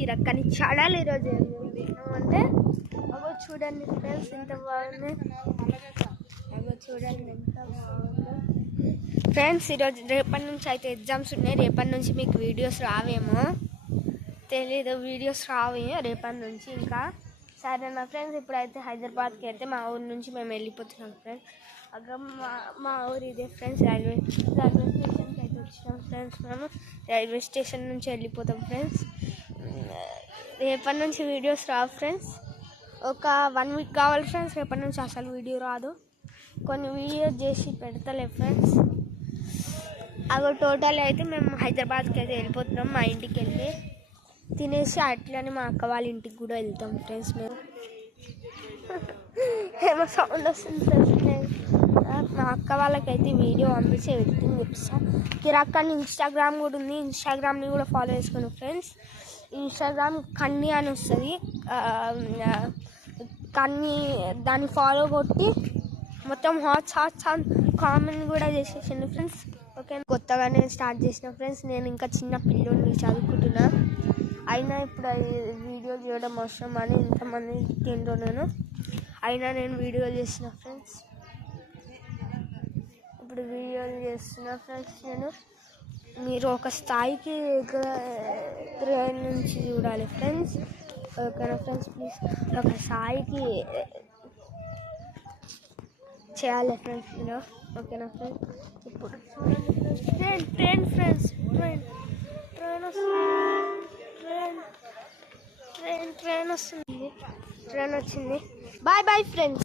కిరక్ అని ఛానల్. ఈరోజు ఏం అంటే అగో చూడండి ఫ్రెండ్స్ ఎంత బాగుంది, అగో చూడండి ఎంత బాగుందో ఫ్రెండ్స్. ఈరోజు రేపటి నుంచి అయితే ఎగ్జామ్స్ ఉన్నాయి. రేపటి నుంచి మీకు వీడియోస్ రావేమో తెలీదు, వీడియోస్ రావే రేపటి నుంచి. ఇంకా సరే నా ఫ్రెండ్స్, ఇప్పుడైతే హైదరాబాద్కి అయితే మా ఊరి నుంచి మేము వెళ్ళిపోతున్నాం ఫ్రెండ్స్. అక్కడ మా ఊరు ఇదే ఫ్రెండ్స్. రైల్వే స్టేషన్కి అయితే వచ్చినాం ఫ్రెండ్స్. మేము రైల్వే స్టేషన్ నుంచి వెళ్ళిపోతాం ఫ్రెండ్స్. రేపటి నుంచి వీడియోస్ రావు ఫ్రెండ్స్, ఒక 1 వీక్ కావాలి ఫ్రెండ్స్. రేపటి నుంచి అసలు వీడియో రాదు, కొన్ని వీడియోస్ చేసి పెడతలే ఫ్రెండ్స్. అవి టోటల్ అయితే మేము హైదరాబాద్కి అయితే వెళ్ళిపోతున్నాం. మా ఇంటికి వెళ్ళి తినేసి అట్లనే మా అక్క వాళ్ళ ఇంటికి కూడా వెళ్తాం ఫ్రెండ్స్. మేము ఏమో సౌండ్ వస్తుంది ఫ్రెండ్స్. మా అక్క వాళ్ళకైతే వీడియో పంపించి ఎడిటింగ్ చేపిస్తాం. కిరాక్ అని ఇన్స్టాగ్రామ్ కూడా ఉంది, ఇన్స్టాగ్రామ్ని కూడా ఫాలో చేసుకోండి ఫ్రెండ్స్. ఇన్స్టాగ్రామ్ కన్నీ అని వస్తుంది, కన్నీ దాన్ని ఫాలో కొట్టి మొత్తం హాట్స్ కామెంట్ కూడా చేసేసింది ఫ్రెండ్స్. ఓకే, కొత్తగానే స్టార్ట్ చేసిన ఫ్రెండ్స్. నేను ఇంకా చిన్న పిల్లోని చదువుకుంటున్నా, అయినా ఇప్పుడు వీడియో చేయడం అవసరం అని ఇంతమంది తింటూ అయినా నేను వీడియోలు చేసిన ఫ్రెండ్స్. ఇప్పుడు వీడియోలు చేస్తున్నా ఫ్రెండ్స్. నేను మీరు ఒక స్థాయికి నుంచి చూడాలి ఫ్రెండ్స్. ఓకేనా ఫ్రెండ్స్, ప్లీజ్ ఒక స్థాయికి చేయాలి ఫ్రెండ్స్ మీరు. ఓకేనా ఫ్రెండ్స్, ఇప్పుడు ట్రైన్ ఫ్రెండ్స్, ట్రైన్ వస్తుంది, ట్రైన్ వచ్చింది. Bye bye friends.